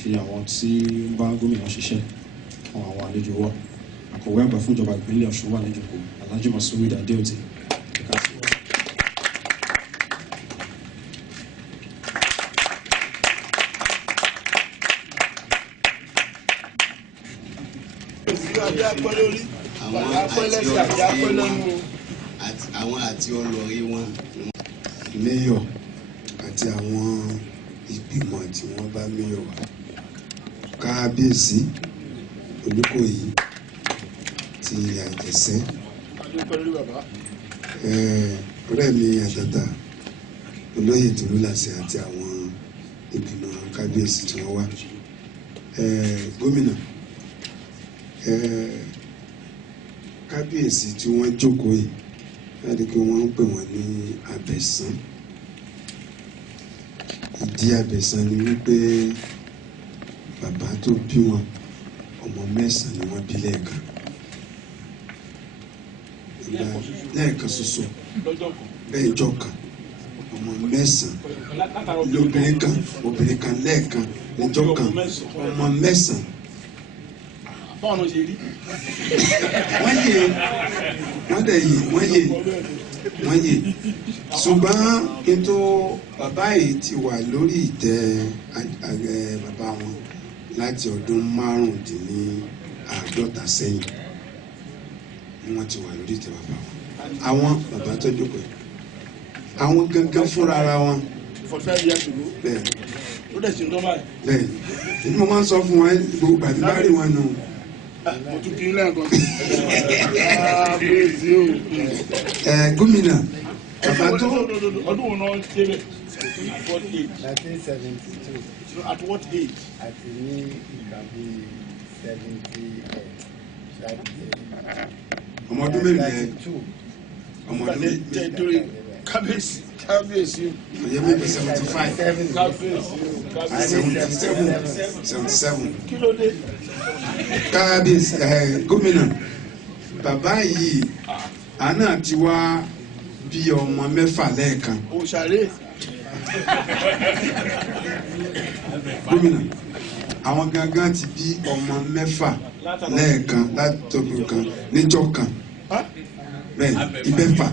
fi àwọn tí ń bá gómìnà ṣiṣẹ́ àwọn àlejò wa. Akọ̀wé àgbà fún ìjọba ìpínlẹ̀ Ọ̀ṣun wà lẹ́jọ̀kọ̀ Alhaji Mashood Adeoti. àwọn àti olórí wọn. Mayor àti àwọn ìgbìmọ̀ tí wọ́n bá mayor wá, kábíyèsí Olúkòyí ti Àjẹsẹ́, ọ̀rẹ́ mi àtàtà olóyè Tolúlàṣẹ àti àwọn ìgbìmọ̀ kábíyèsí tí wọ́n wá, gómìnà, kábíyèsí tí wọ́n jókòó yìí láti pé wọ́n ń pè wọ́n ní Abẹ̀sán. Ìdí Abẹ̀sán ni wípé bàbá tó bí wọn ọmọ 9 ni wọ́n bí lẹ́ẹ̀kan ṣoṣo bẹ́ẹ̀ jọ kan ọmọ 9 lóbìnrin kan obìnrin kan lẹ́ẹ̀kan lẹ́jọ́ kan ọmọ 9. wọ́n yè ṣùgbọ́n ètò bàbá yìí ti wà lórí ìtẹ́ bàbá wọn láti ọdún 95 sẹ́yìn ni wọ́n ti wà lórí ìtẹ́ bàbá wọn. Àwọn bàbá tó jókòó yìí àwọn gangan fúnra ara wọn. 45 years ago. Bẹ́ẹ̀ ni mo máa ń sọ fún wọn gbogbo àti bá rí wọn nù. Mo tún kí n lẹ́ẹ̀kan. Gómìnà bàbá tó. Ọdún wo náà ṣe bẹ́ẹ̀? At what age? 1972. So at what age? Àti ní ìgbà bíi 78. Ọmọ ọdún mélòó yẹn? Ọmọ ọdún mélòó? Kábíyèsí. Ọ̀yẹ́ mi pé 75. 77. Kí ló dé? Kábíyèsí gómìnà bàbá yìí àná ti wá bí ọmọ 6 lẹ́ẹ̀kan. Òṣàré. Gómìnà àwọn gangan ti bí ọmọ 6 lẹ́ẹ̀kan látọ̀dún kan níjọ́ kan bẹ́ẹ̀ ibẹ̀fà.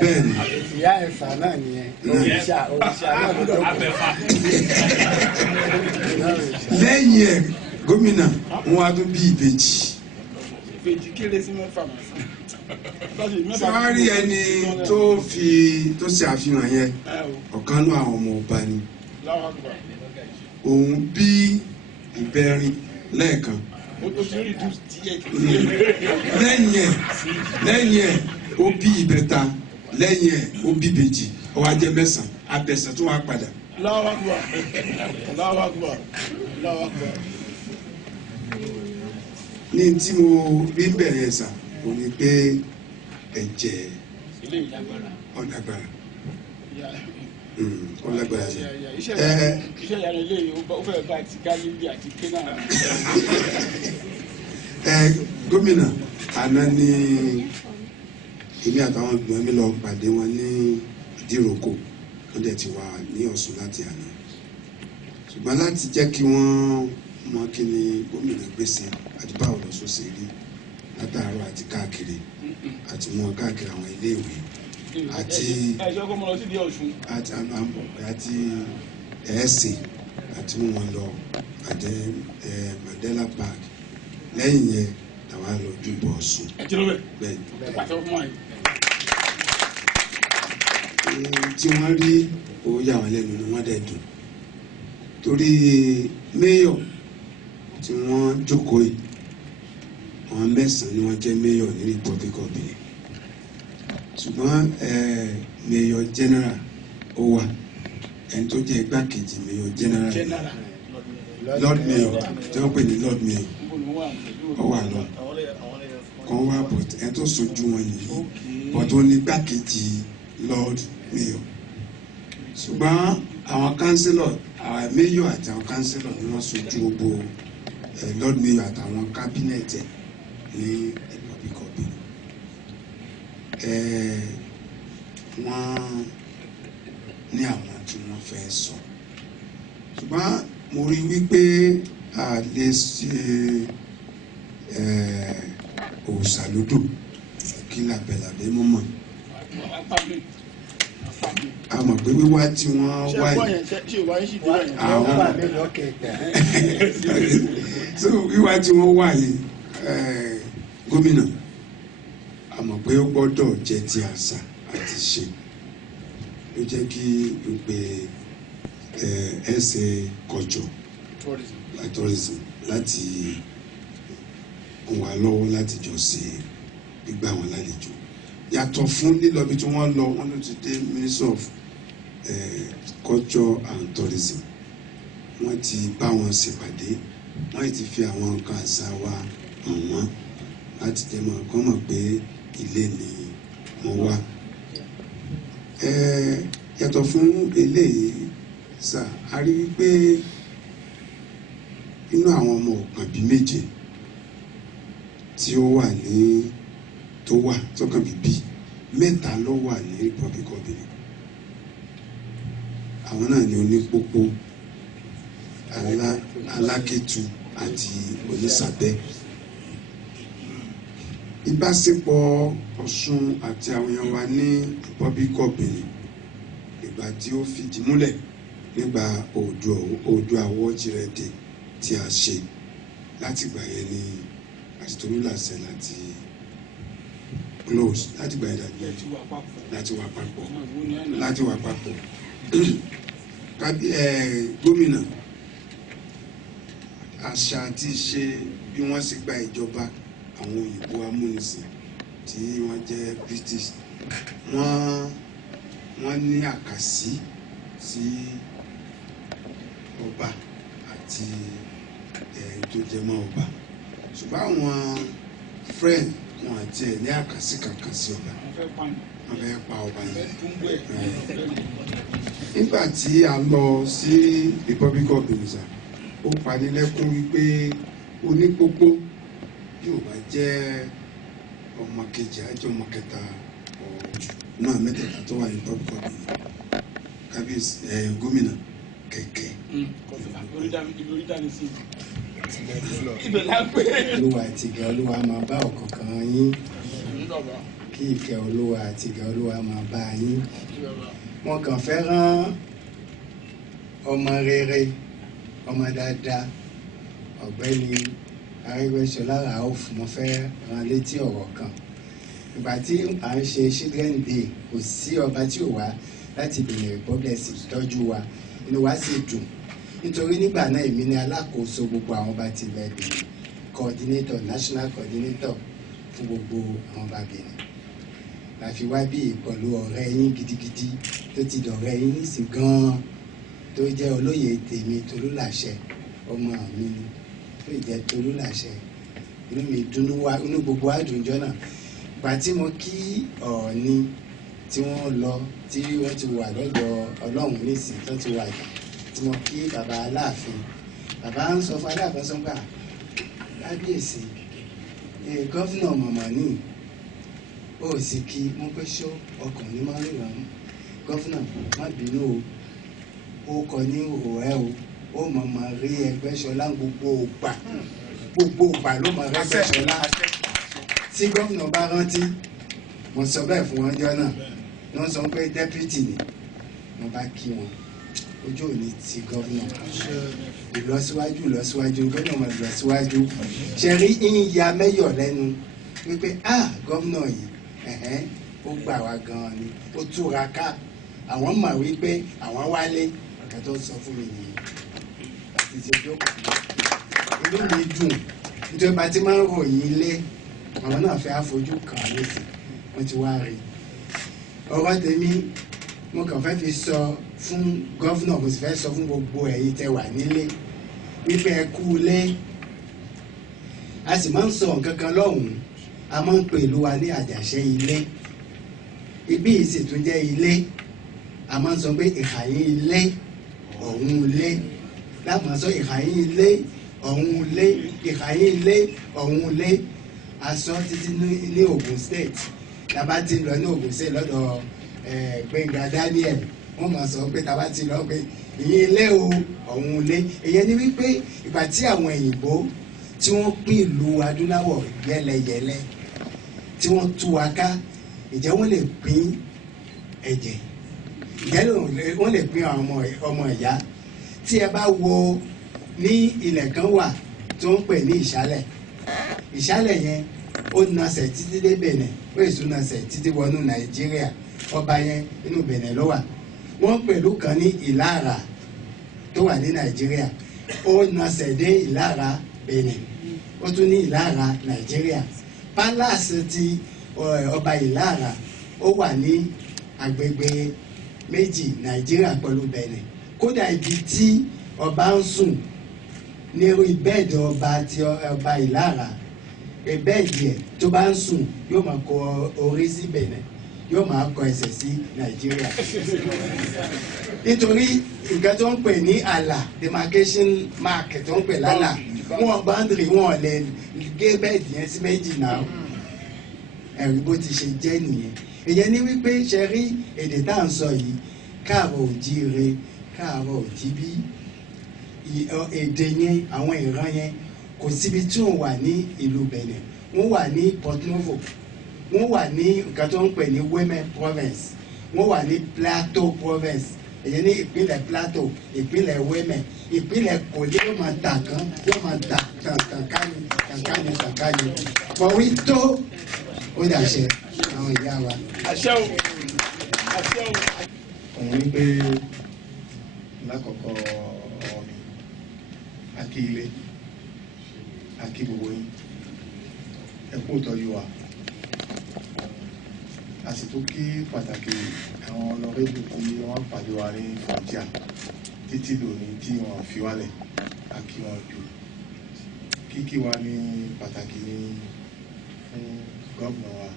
Bẹ́ẹ̀ ni. Ìyá ẹ̀fà náà nìyẹn. Òrìṣà náà ló dọ̀kọ̀. Lẹ́yìn ẹ̀ gómìnà wọn wá tún bí ìbejì. Ìbejì kéré sí 6. Sáré ẹni tó ṣe àfihàn yẹn ọ̀kan náà àwọn ọmọ ọba ni. Òun bí ìbẹ̀rin lẹ́ẹ̀kan. Lẹ́yìn ẹ̀ ó bí ìbẹ̀ta, lẹ́yìn ẹ̀ ó bí ìbejì, ó wá jẹ́ 9. Abẹ̀sán tó wá padà. Ní tí mo rí bẹ̀rẹ̀ ẹ̀sà kò ní pé ẹ̀jẹ̀ ọ̀dàgbàrà ọ̀dàgbàrà sí. Iṣẹ́ ìyàrá ilé yìí ó fẹ́ bá ti Gálílì àti Kénà. Gómìnà àná ni èmi àtàwọn ìgbìmọ̀ mi lọ pàdé wọn ní Ìdíròkò wọ́n dẹ̀ ti wà ní Ọ̀ṣun láti àná, ṣùgbọ́n láti jẹ́ kí wọ́n mọ kí ni gómìnà gbèsè àti báwo lọ́sọ̀ ṣe rí látàárọ̀ àti káàkiri àti wọn káàkiri àwọn iléèwé àti ẹ̀ẹ́sì àti wọn lọ àjẹ Mandela Park lẹ́yìn yẹn tàwa lọ júbọ Ọ̀ṣun. Bẹ́ẹ̀ tí wọ́n rí ó yà wọ́n lẹ́nu ni wọ́n dẹ̀ dùn torí mayor tí wọ́n jókòó yìí àwọn 9 ni wọ́n jẹ́ mayor ní Republic of Benin, ṣùgbọ́n mayor general ó wà, ẹni tó jẹ́ igbákejì mayor general lord mayor tí wọ́n pè ní lord mayor ó wà lọ kan wá but ẹni tó sojú wọn yìí but ó ní igbákejì lord mayor, ṣùgbọ́n àwọn councillor àwọn mayor àti àwọn councillor ni wọ́n sojú gbogbo lord mayor àtàwọn cabinet ní Republic of Benin. Wọ́n ní àwọn tí wọ́n fẹ́ sọ, ṣùgbọ́n mo rí wípé a lè ṣe òòṣàlódò kí làbẹ̀làbẹ̀ mọ́mọ́ a mọ̀ pé wíwá tí wọ́n wá yìí àwọn wà mélòó kẹta. so wíwá tí wọ́n wá yìí gómìnà a mọ̀ pé ó gbọ́dọ̀ jẹ́ ti àṣà àti ṣe ló jẹ́ kí o pe ẹsẹ̀ kọjọ tourism láti kún wa lọ́wọ́ láti jọ ṣe gbígbà wọn lálejò yàtọ̀ fún lílọ bí tí wọ́n lọ wọ́n ló ti dé Ministry of Culture and Tourism wọ́n ti bá wọn ṣèpàdé wọ́n ti fi àwọn nǹkan àṣà wa hàn wọ́n láti jẹ́ mọ̀ kọ́ mọ̀ pé ilé ni wọ́n wá. Yàtọ̀ fún eléyìí sà a rí wípé inú àwọn ọmọ òkàn bíi méje tí ó wà ní tọkàn bíbí mẹ́ta ló wà ní Republic of Benin àwọn náà ni Onípópó Alákétu àti Onísàbẹ́. Ìbáṣepọ̀ Ọ̀ṣun àti àwọn èèyàn wa ní Republic of Benin ìgbà tí ó fìdí múlẹ̀ nígbà Oòduà Àwọ̀jírẹ̀dè tí a ṣe láti gbà yẹn ní àtìtòlúlàṣẹ láti close láti gbà yẹn láti wà papọ̀ gómìnà àṣà àti ìṣe bí wọ́n sì gba ìjọba àwọn òyìnbó amúnisìn tí wọ́n jẹ́ British wọ́n ní àkàsí sí ọba àti tó jẹ mọ́ ọba ṣùgbọ́n àwọn friend wọn àti ẹ̀ ní àkàsí kankan sí ọba wọ́n fẹ́ pa ọba yẹn. Nígbà tí a lọ sí Republic of Benin ó panilẹ́kún wípé Onípópó yóò bá jẹ́ ọmọ kejì àjọ ọmọ kẹta náà mẹ́tẹ̀ẹ̀ta tó wà ní Republic of Benin kábíyèsí gómìnà kẹ̀kẹ́. Olúwa àti ìgẹ̀ Olúwa máa bá ọ̀kọ̀ọ̀kan yín kí ìkẹ́ Olúwa àti ìgẹ̀ Olúwa máa bá yín. Wọ́n kàn fẹ́ rán ọmọ rere ọmọ dáadáa Ọ̀gbẹ́ni Arẹ́gbẹ́ṣọlá Rauf mo fẹ́ rán létí ọ̀rọ̀ kan. Ìgbà tí à ń ṣe Children Day kò sí ọba tí ò wá láti Benin Republic tọ́jú wa inú wa sì dùn nítorí nígbà náà èmi ni alákòóso gbogbo àwọn ọba ti ilẹ̀ Benin coordinator national coordinator fún gbogbo àwọn ọba Benin la fi wá bí pẹ̀lú ọ̀rẹ́ yín gidigidi tó ti dọ̀rẹ́ yín nísìn gan-an tó jẹ́ olóyè tèmi Tolúlàṣẹ ọmọ mi tó jẹ́ Tolúlàṣẹ inú mi dùnnú wá inú gbogbo àdùnjọ́ náà gbà tí mo kí Ọọ̀ni tí wọ́n lọ tí wọ́n ti wà lọ́dọ̀ Ọlọ́run nísìn tó ti wà jù tí mo kí bàbá Aláàfin bàbá ń sọ fún Aláàfin sọ́gbà kábíyèsí gọ́fìnà mọ̀mọ́ ní ó sì kí mo pé ṣó ọkùnrin máa ń ràn án gọ́fìnà má bínú o ó kọ ní òwẹ́ o ó mọ̀mọ́ rí Ẹgbẹ́ṣọlá gbogbo ògbà ló mọ̀ Ẹgbẹ́ṣọlá tí gọ́fìnà bá rántí mo sọ bẹ́ẹ̀ fún wọn jọ náà wọ́n sọ pé dẹ́pútì ni mo bá kí wọn ojú òní ti gọ́vnà ìlọsíwájú gómìnà ọmọ ìlọsíwájú ṣe rí ìyá mẹ́yọ̀ lẹ́nu wípé gọ́vnà yìí ó gbà wá gan-an ni ó túra ká àwọn mọ̀ wípé àwọn wálé ọ̀gá tó sọ fún mi nìyí àti ṣe jókòó inú mi dùn nítorí bá ti máa ń ròyìn ilé àwọn náà fẹ́ àfojú kàn án lẹ́sìn wọ́n ti wá rí ọ̀rọ̀ tèmi mo kàn fẹ́ fi sọ fún gọ́vnà mo sì fẹ́ sọ fún gbogbo ẹ̀yin tẹ́ wà nílé wípé ẹ kú ilé a sì máa ń sọ nǹkan kan lọ́hùn-ún a máa ń pè ìlú wa ní àjàṣe ilé ibí yìí sì tún jẹ́ ilé a máa ń sọ pé ìhàyín ilé ọ̀hún ilé láàmú sọ ìhàyín ilé ọ̀hún ilé ìhàyín ilé ọ̀hún ilé aṣọ títí ní Ogun State tàbá ti lọ ní Ogun State lọ́dọ̀ Gbẹ̀ngà Daniel wọ́n máa sọ pé tàbá ti lọ pé ìyẹn ilé o ọ̀hún ilé èyẹ ni wípé ìgbà tí àwọn òyìnbó tí wọ́n pín ìlú adúláwọ̀ yẹ́lẹyẹ̀lẹ tí wọ́n tú wa ká ìjẹ́ wọ́n lè pín ẹ̀jẹ̀ ìjẹ́ wọ́n lè pín àwọn ọmọ ìyá tí ẹ bá wo ní ilẹ̀ kan wà tó ń pè ní ìṣálẹ̀ ìṣálẹ̀ yẹn ó nasẹ̀ títí dé Benin ó èso nasẹ̀ títí wọnú Nàìjíríà ọba yẹn inú Benin ló wà wọ́n pẹ̀lú kan ní Ìlara tó wà ní Nàìjíríà ó nasẹ̀ dé Ìlara Benin ó tún ní Ìlara Nàìjíríà palace ti ọba Ìlara ó wà ní agbègbè méjì Nàìjíríà pẹ̀lú Benin kódà ibi tí ọba ń sùn ní orí bẹ́ẹ̀dì ọba ti ọba Ìlara bẹ́ẹ̀dì ẹ̀ tó bá ń sùn yóò máa kọ orí sí Benin yóò máa kọ ẹsẹ̀ sí Nàìjíríà nítorí nǹkan tó ń pè ní àlà demarcation mark tó ń pè lálà wọn boundary wọn lè gé bẹ́ẹ̀dì yẹn sí méjì náà ẹ̀rí bó ti ṣe jẹ́ nìyẹn ìyẹn ní wípé ṣe rí èdè tá à ń sọ yìí káàárọ̀ òjíire káàárọ̀ òjíbí èdè yẹn àwọn ìran yẹn kò síbi tí wọ́n wà ní ìlú Benin wọ́n wà ní Port Novo wọ́n wà ní nǹkan tó ń pè ní Women province wọ́n wà ní Plateau province èyí ní ìpínlẹ̀ Plateau ìpínlẹ̀ Women ìpínlẹ̀ Kòlí yóò máa tà kán yóò máa tà kàǹkàní kọ̀wé tó ó dàṣẹ àwọn ìyá wa. àṣẹ o àṣẹ o. òun ní pé lákọ̀ọ́kọ́ ọ̀rọ̀ mi akí ilé akí gbogbo yín ẹ kú ìtọ́jú wa a sì tún kí pàtàkì àwọn ọlọ́rẹ́bù tí wọ́n pàdé wa ní fàájà títí lóní tí wọ́n fi wálẹ̀ a kí wọn jù kíkí wa ní pàtàkì ní fún gómìnà wa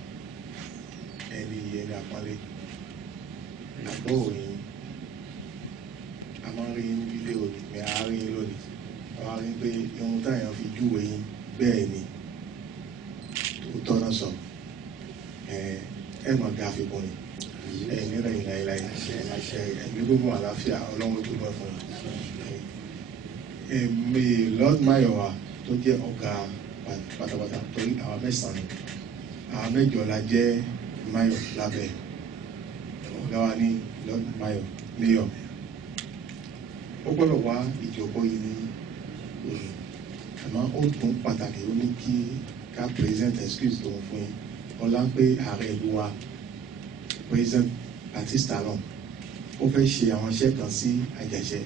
ẹni àpọ́nlé àgbọ̀ òyìn a máa ń rí ilé òní pé a rí lónìí a rí pé ohun táyà fi júwe yín bẹ́ẹ̀ ni tó tọ́nà sọ ẹ mọ̀ ga àfikún ni ẹ̀yìn rẹ̀ yìí láìláì ẹ̀mí gbogbo àlàáfíà ọlọ́run tó bọ̀ fún mi. Lord Mayowa tó jẹ́ ọ̀gá pátápátá torí àwọn mẹ́sàn-án àwọn mẹ́jọ la jẹ́ Mayo lábẹ́ ọ̀gá wa ní Lord Mayo Mayor ó gbọ́dọ̀ wá ìjókòó yìí ní òní àmọ́ ó tún pàtàkì ó ní kí ká present excuse tó ń fún yín ọlá ń pé ààrẹ ìlú wa president Baptiste Talon ó fẹ́ ṣe àwọn iṣẹ́ kan sí Àjàṣẹ́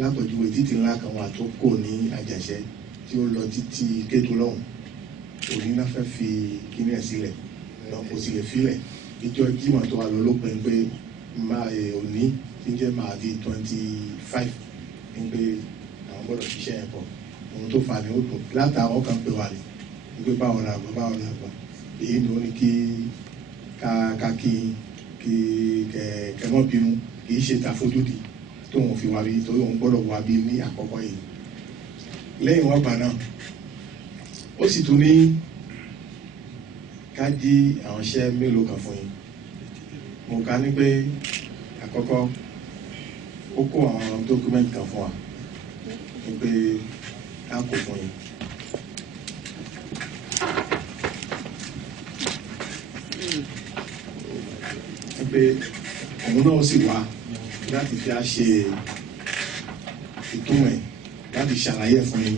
lápèjúwe títì ńlá kan wà tó kò ní Àjàṣẹ́ tí ó lọ títí Kétu lọ́hùn òní náà fẹ́ fi kíní ẹ̀ sílẹ̀ lọ kò sì lè filẹ̀ ìjọ Jímọ̀ tó wà lọ lópin pé òní tí ń jẹ́ máa di 25 ní pé àwọn gbọ́dọ̀ ṣiṣẹ́ yẹn pọ̀ ohun tó fà ní ó dùn látàwọn kan pé wà ní pé báwọn la gbà èyí ni ó ní kí ká kí kẹmọ́ bínú kì í ṣe tàfojúdi tó wọn fi wá bí torí òun gbọ́dọ̀ wá bí ní àkọ́kọ́ yìí lẹ́yìn wọn gbà náà ó sì tún ní ká jí àwọn iṣẹ́ mélòó kan fún yín mo kà ní pé àkọ́kọ́ ó kó àwọn dọ́kúmẹ́ntì kan fún wa ní pé ká kó fún yín. pé òun náà sì wá láti fi á ṣe ìtumọ̀ ẹ̀ láti ṣàlàyé fún yín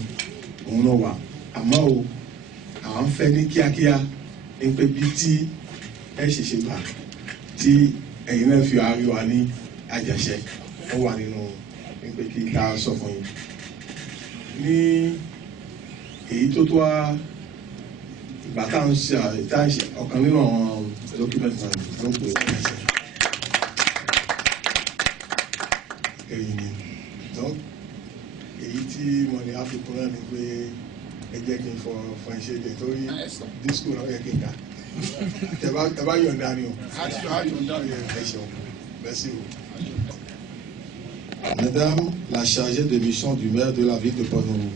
òun náà wà àmọ́ o àwọn fẹ́ ní kíákíá ní pé bí tí ẹ ṣe gbà tí ẹ̀yin náà fi àárí wa ní Àjàṣẹ́ ó wà nínú ní pé kí ká sọ fún yín ní èyí tó tó wá ìgbà tá à ń ṣe ọ̀kan nínú àwọn dókítà ló ń pè é Àjàṣẹ́. Èyí tí mo ní àfikún náà ni pé ẹ jẹ́ kí n fọ ẹṣẹ́ jẹ torí disco náà yẹ kí n kà ẹ bá yọ̀ǹda ni o ẹ ṣeun bẹ́ẹ̀ sí o. Madame la chargée de mission du maire de la ville de Port Novo,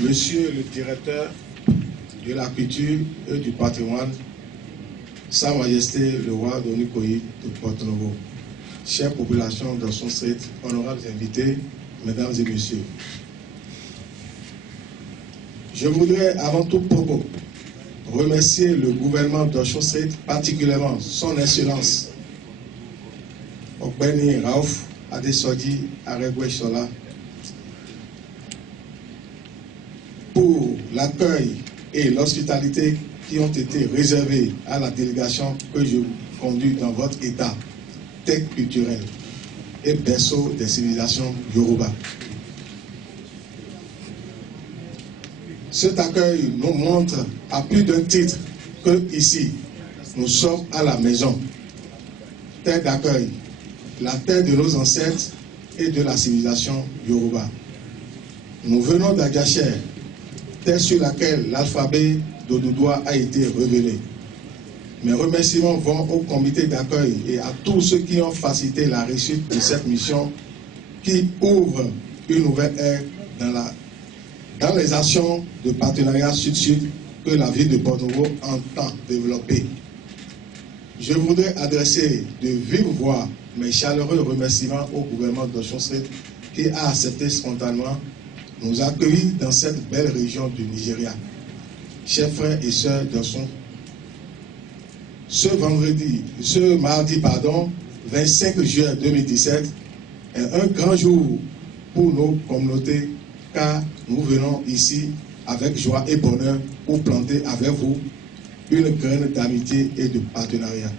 Monsieur le directeur de la culture et du patrimoine, Sa Majesté le roi de Onikoyi de Port Novo, chère population d'Osun Street, honorables invités, mesdames et messieurs. Je voudrais avant tout propos remercier le gouvernement d'Osun Street, particulièrement son Excellence Ogbeni Raouf Adesoji Aregbesola, pour l'accueil et l'hospitalité qui ont été réservés à la délégation que je conduis dans votre État, tête culturelle et berceau des civilisations Yoruba. Cet accueil nous montre à plus d'un titre que ici, nous sommes à la maison. Terre d'accueil, la terre de nos ancêtres et de la civilisation Yoruba. Nous venons d'Agacher, terre sur laquelle l'alphabet d'Oduduwa a été révélé. Mes remerciements vont au comité d'accueil et à tous ceux qui ont facilité la réussite de cette mission qui ouvre une nouvelle ère dans les actions de partenariat sud-sud que la ville de Porto-Novo entend développer. Je voudrais adresser de vive voix mes chaleureux remerciements au gouvernement d'Osun Street qui a accepté spontanément nous accueillir dans cette belle région du Nigeria. Chers frères et sœurs d'Osun, ce mardi, 25 juin 2017, est un grand jour pour nos communautés car nous venons ici avec joie et bonheur pour planter avec vous une graine d'amitié et de partenariat.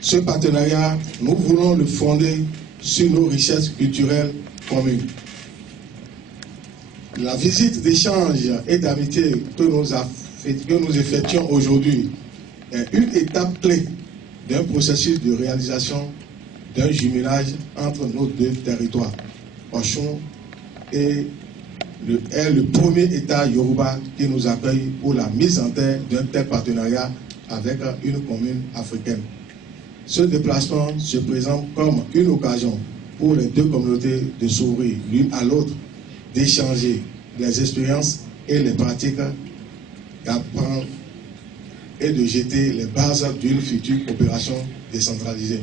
Ce partenariat, nous voulons le fonder sur nos richesses culturelles communes. La visite d'échange et d'amitié que nous effectuons aujourd'hui est une étape clé d'un processus de réalisation d'un jumelage entre nos deux territoires. Osun est le premier État Yoruba qui nous accueille pour la mise en terre d'un tel partenariat avec une commune africaine. Ce déplacement se présente comme une occasion pour les deux communautés de s'ouvrir l'une à l'autre, d'échanger les expériences et les pratiques, d'apprendre et de jeter les bases d'une future coopération décentralisée.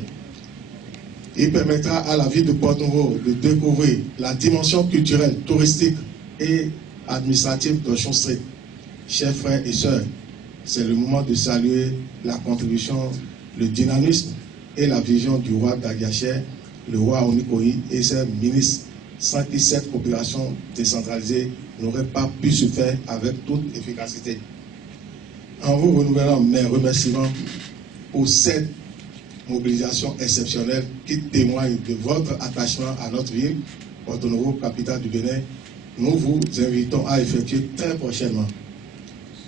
Il permettra à la ville de Porto-Novo de découvrir la dimension culturelle, touristique et administrative d'Osun Street. Chers frères et sœurs, c'est le moment de saluer la contribution, le dynamisme et la vision du roi d'Agacher, le roi Onikoyi et ses ministres, sans qui cette coopération décentralisée n'aurait pas pu se faire avec toute efficacité. En vous renouvelant mes remerciements pour cette mobilisation exceptionnelle qui témoigne de votre attachement à notre ville, Porto-Novo, capitale du Bénin, nous vous invitons à effectuer très prochainement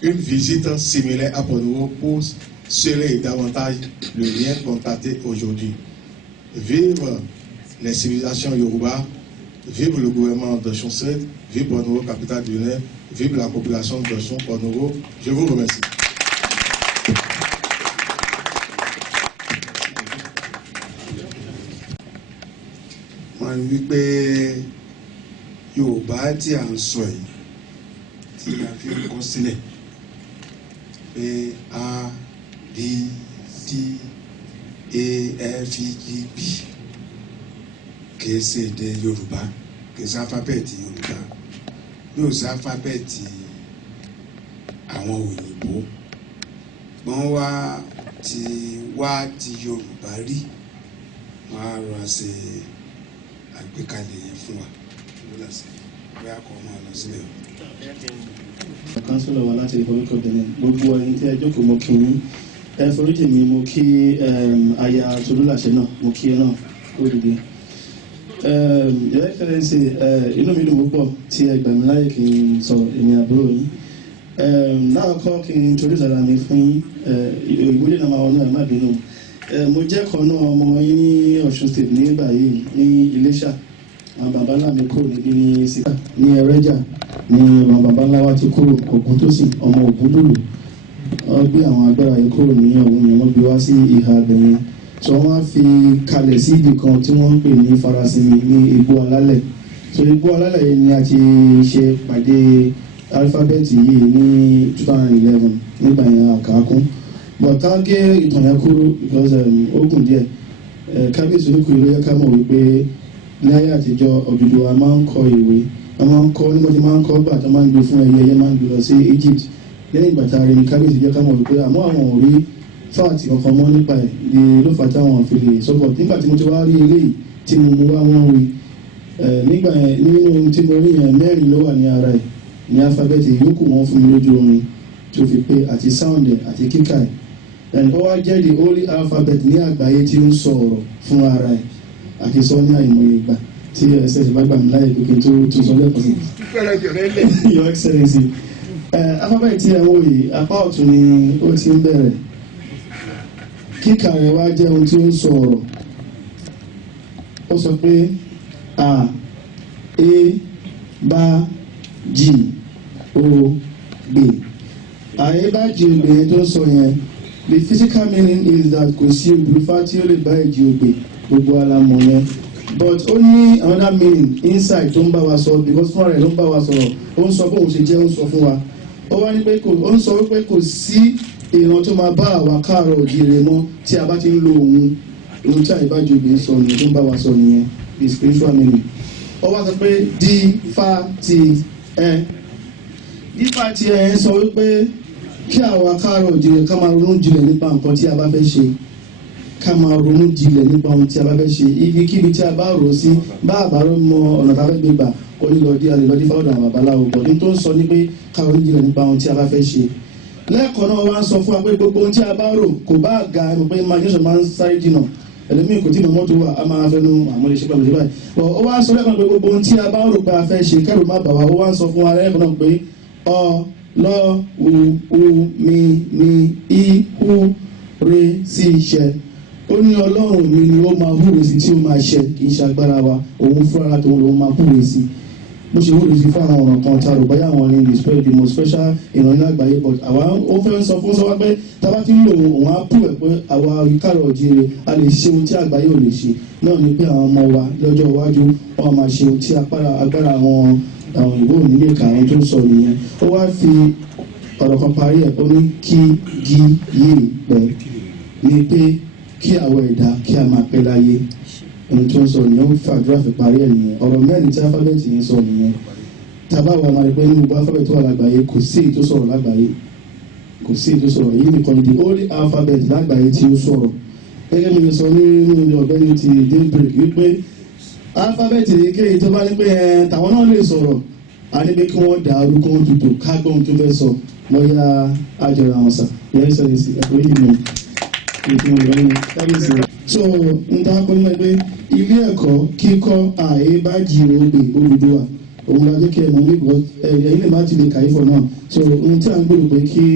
une visite similaire à Porto-Novo pour sceller davantage le lien contacté aujourd'hui. Vive les civilisations Yoruba, vive le gouvernement d'Osun Street, vive Porto-Novo, capitale du Bénin, vive la population d'Osun Porto-Novo. Je vous remercie. wọ́n wí pé Yorùbá tí à ń sọ yìí tí a fi ń kọ sílẹ̀ pé A B D A F G B kìí ṣe èdè Yorùbá, kìí ṣe alifábẹ́ẹ̀tì Yorùbá, yóò ṣe alifábẹ́ẹ̀tì àwọn òyìnbó. Wọ́n wá ti Yorùbá rí, wọ́n á rọ ṣe àgbékalẹ̀ yẹn fún wa bí a kò máa lọ sílẹ̀ o. Councillor wa láti Republic of Benin, gbogbo ẹni tí ẹ jókòó mo kí yín, ẹ foríjì mi, mo kí aya Tolúlàṣẹ náà, mo kí ẹ náà ó dìde. Your Excellency, inú mi dùn púpọ̀ tí ẹ gbà mí láyè kí n sọ̀rọ̀ èmi àbúrò yín. Náà kọ́ kí n introduce ara mi fún yín, ìwúlẹ̀ náà máa wọnú ẹ̀ má bínú. Mo jẹ́ kan náà ọmọ yín ní Ọ̀ṣun State nígbà yìí ní Iléṣà. Àwọn bàbá ńlá mi kúrò níbí ní Síkà ní Ẹrẹ́jà ní àwọn bàbá ńlá wa ti kúrò Ògúntósìn ọmọ Ògúndòlò. Wọ́n gbé àwọn agbára yìí kúrò ní ọ̀hún yẹn, wọ́n gbé wá sí ìhà abẹ̀yẹn. So wọ́n á fi kalẹ̀ sí ibì kan tí wọ́n ń pè ní Farasinmi ní Igbó Alálẹ̀. So Igbó Alálẹ̀ yìí ni a ti ṣe pàdé alifábẹ́ẹ̀tì yìí ní 2011 nígbà yẹn àkàkún. But ká gé ìtàn yẹn kúrò because ó gùn díẹ̀. kábíyèsí olókùn ìlú yẹ ká mọ̀ wípé ní ayé àtijọ́ Odùduwà máa ń kọ ìwé wọ́n máa ń kọ́ nígbà tí máa ń kọ́ gbà tó máa ń gbé fún ẹyẹ máa ń gbé lọ sí Egypt lẹ́yìn ìgbà tá a rí ní kábíyèsí jẹ́ ká mọ̀ wípé àmọ́ àwọn ò rí fáàtì ọkàn mọ́ nípa ẹ̀ ni ló fà táwọn fi lè sọ́pọ̀ nígbà tí mo ti wá rí eléyìí tí mo mú wá wọ́n rí nígbà yẹn nínú tí mo rí yẹn 4 ló wà ní ara ẹ̀ ní alifábẹ́ẹ̀tì yòókù wọn fún mi lójú orin tó fi pé àti sound ẹ̀ àti kíkà ẹ̀ ó wá jẹ́ the only alphabet ní àgbáyé tí ó ń sọ ọ̀rọ̀ fún ara ẹ̀ àti sọ ní àìmọye ìgbà tí ẹsẹ̀ bá gbà mí láyé pé tó sọ lẹ́kọ̀ọ́ sí. Your Excellency alphabet tí ẹ ń wò yìí apá ọ̀tún ni ó ti ń bẹ̀rẹ̀ kíkà rẹ̀ wá jẹ́ ohun tí ó ń sọ ọ̀rọ̀ ó sọ pé a bá G O B àyè bá G O B yẹn tó ń sọ yẹn the physical meaning is that kò sí olùfà tí ó lè bá ìjì ògbè gbogbo alamọ yẹn but ó ní another meaning inside tó ń bá wa sọ because fúnra rẹ̀ ló ń bá wa sọ̀rọ̀ ó ń sọ bó òun ṣe jẹ́ ó ń sọ fún wa ó wá ní pé ó ń sọ wípé kò sí ìran tó máa bá àwa káàárọ̀ òjìrè mọ́ tí a bá ti ń lo ohun tí àyíbájú ògbè sọ nìyẹn tó ń bá wa sọ nìyẹn the spiritual meaning ó wá sọ pé dífá ti ẹ sọ wípé kí àwa káàárọ̀ òjìrè ká máa ronú jinlẹ̀ nípa nǹkan tí a bá fẹ́ ṣe ká máa ronú jinlẹ̀ nípa ohun tí a bá fẹ́ ṣe ibikíbi tí a bá rò sí bá àbárò mọ ọ̀nà tá a fẹ́ gbé gbà ó ní lọ́ọ́dí alẹ́lọ́dí fáwọn àwọn babaláwo bọ̀ ní tó ń sọ ní pé ká ronú jinlẹ̀ nípa ohun tí a bá fẹ́ ṣe lẹ́ẹ̀kan náà wá ń sọ fún wa pé gbogbo ohun tí a bá rò kò bá ga ẹnu pé imagination máa ń sáré jìnnà ẹlẹ́mìí kò tí mo mọ́tò wà á máa fẹ́ nu àwọn olè ṣe pẹ̀lú ìbáyìí ó wá ń sọ lẹ́ẹ̀kan pé gbogbo ohun tí a bá rò pé a fẹ́ ṣe kẹ́rù má bà wá ó wá ń sọ fún wa lẹ́ẹ̀kan náà pé lọ u mi i hu re sí ṣẹ ó ní ọlọ́run mi ni ó máa húre sí tí ó máa ṣẹ kì í ṣe agbára wa òun fúnra tòun lòun máa húre sí bó ṣe húre sí fún àwọn ọ̀ràn kan tá a rò báyà àwọn ní the most special ìrànlẹ́ àgbáyé but àwa ó fẹ́ sọ fún sọ́wọ́ pé tábà tí ń lò òun á pù ẹ̀ pé àwa ìkárọ̀ òjìire a lè ṣe ohun tí àgbáyé ò lè ṣe náà ni pé àwọn ọmọ wa lọ́jọ́ iwájú wọn máa ṣe ohun tí agbára àwọn ìwé òní lè kà àwọn tó ń sọ nìyẹn ó wá fi ọ̀rọ̀ kan parí ẹ̀ ó ní kí gi yé pẹ́ ni pé kí àwọn ẹ̀dá kí a máa pẹ́ láyé ohun tó ń sọ nìyẹn ó fàdúrà fi parí ẹ̀ nìyẹn ọ̀rọ̀ mẹ́rin tí alifábẹ́ẹ̀tì yẹn sọ nìyẹn tàbá wa máa rí pé nínú gbogbo alifábẹ́ẹ̀tì wà lágbàáyé kò sí èyí tó sọ̀rọ̀ lágbàáyé kò sí èyí tó sọ̀rọ̀ èyí nìkan ni the only alphabet lágbàáyé tí ó sọ̀rọ̀ gẹ́gẹ́ bí mo sọ nínú ọ̀gbẹ́ni ti daybreak wípé alifábẹ́ẹ̀tì kéyìí tó bá ní pé tàwọn náà lè sọ̀rọ̀ a ní pé kí wọ́n dà orúkọ wọn tutù kágbọ́n tó fẹ́ sọ bóyá àjọra àwọn sà yẹ́n sọ̀rọ̀ sí ẹ̀kọ́ yìí mọ̀ ìtumọ̀ ìrọ̀lẹ́ kábíyèsí rẹ̀. so n ta kọ́ nípa pé ilé ẹ̀kọ́ kíkọ́ àyèbájì ògbè Odùduwà òun la jẹ́ kí ẹ̀ mọ̀ nígbà ẹ̀yìn lè má ti lè kàyífọ̀ náà so ohun tí a ń gbèrò pé kí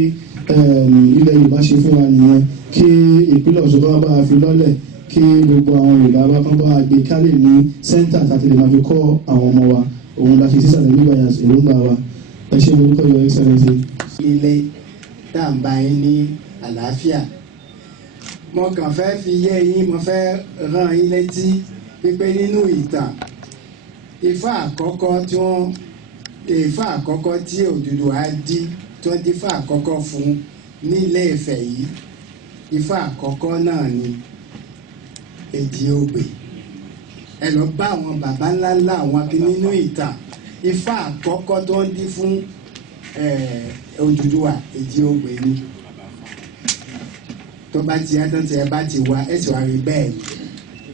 ilẹ̀ Yorùbá ṣe fún wa nìyẹn kí ìpínlẹ̀ Ọ̀ṣun bá bá a fi lọ́lẹ̀ kí gbogbo àwọn Yorùbá bá kán bá a gbé kálẹ̀ ní sẹ́ńtà tàbí lè máa fi kọ́ àwọn ọmọ wa òun la fi sísàlẹ̀ nígbà yà èròǹgbà wa ẹ ṣe orúkọ Your Excellency. ilé tá à ń bá yín ní àlàáfíà mo kàn fẹ́ fi yé yín mo fẹ́ rán yín létí pípé nínú ìtàn Ifá àkọ́kọ́ tí Odùduwà dí tó dífá àkọ́kọ́ fún ní Ilé Ifẹ̀ yìí Ifá àkọ́kọ́ náà ni Èjìogbè ẹ lọ bá àwọn baba ńláńlá àwọn kí nínú ìtàn Ifá àkọ́kọ́ tó ń dí fún Odùduwà Èjìogbè ni tó bá ti yá tán tí ẹ bá ti wá ẹ sì wá rí bẹ́ẹ̀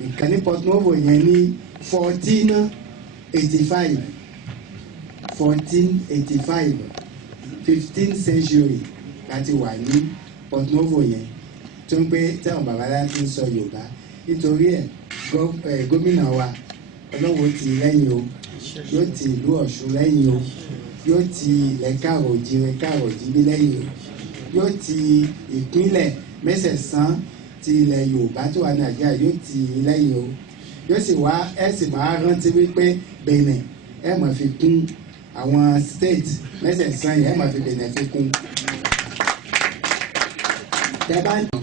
ni nǹkan ní Port Novo yẹn ní 1485 15th century láti wà ní Port Novo yẹn tó ń pé táwọn babaláwo ti ń sọ Yorùbá nítorí ẹ gómìnà wa ọlọ́wọ́ ti lẹ́yìn o yóò ti ìlú Ọ̀ṣun lẹ́yìn o yóò ti ilẹ̀ káàrọ̀-ò-jíire lẹ́yìn o yóò ti ìpínlẹ̀ mẹ́sẹ̀sán ti ilẹ̀ Yorùbá tó wà Nàìjíríà yóò ti lẹ́yìn o yóò sì wá ẹ sì máa rántí wípé Benin ẹ máa fi kún àwọn state mẹ́sẹ̀sán yẹn ẹ máa fi Benin fi kún.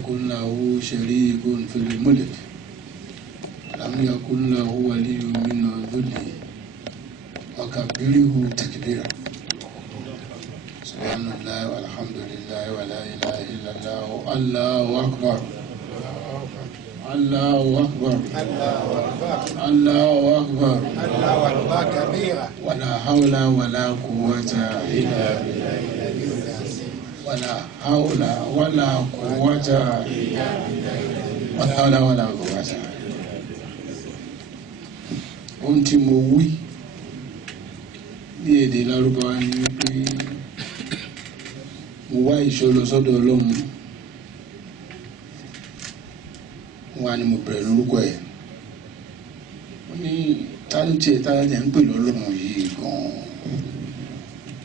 يكن له شريك في الملك لم يكن له ولي من الذل وكبره تكبيرا سبحان الله والحمد لله ولا إله إلا الله الله أكبر Allahu akbar. Allahu akbar. Allahu akbar. Allahu akbar kabira. Wala hawla wala quwwata illa billah. Wala hawla wala quwwata illa billah. Wala hawla wala quwwata. Ohun tí mo wí ní èdè Lárúbáwá ni pé mo wá ìṣọ́ lọ sọ́dọ̀ Ọlọ́run. Wọ́n á ní mo bẹ̀rẹ̀ lórúkọ ẹ̀. Wọ́n ní táǹtì ẹ̀ táǹtì ẹ̀ ń pè lọ́lọ́run yìí gan-an.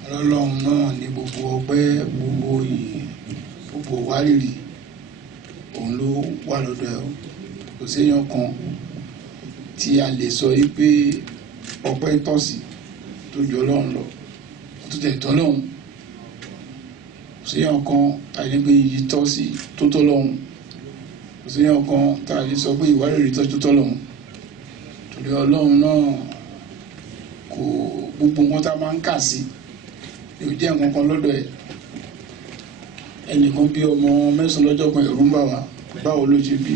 Ọlọ́run náà ní gbogbo ọpẹ́, gbogbo ìyìn, gbogbo wárìrì. Òun ló wà lọ́dọ̀ ẹ̀. Kò séèyàn kan tí a lè sọ yìí pé ọpẹ́ tọ́ sí tó ju Ọlọ́run lọ. Tó tẹ̀ tọ́ lọ́hùn. Kò séèyàn kan tàbí pé iyì tọ́ sí tó tọ́ lọ́hùn. Kò séèyàn kan tá a lè sọ pé ìwárìrì tọ́ tó tọ́ lọ́hùn. Torí Ọlọ́run náà kò gbogbo nǹkan tá a máa ń kà sí yóò jẹ́ nǹkan kan lọ́dọ̀ ẹ̀. Ẹnìkan bí ọmọ 9 lọ́jọ́ kan ẹ̀rù ń bà wá báwo ló ṣe bí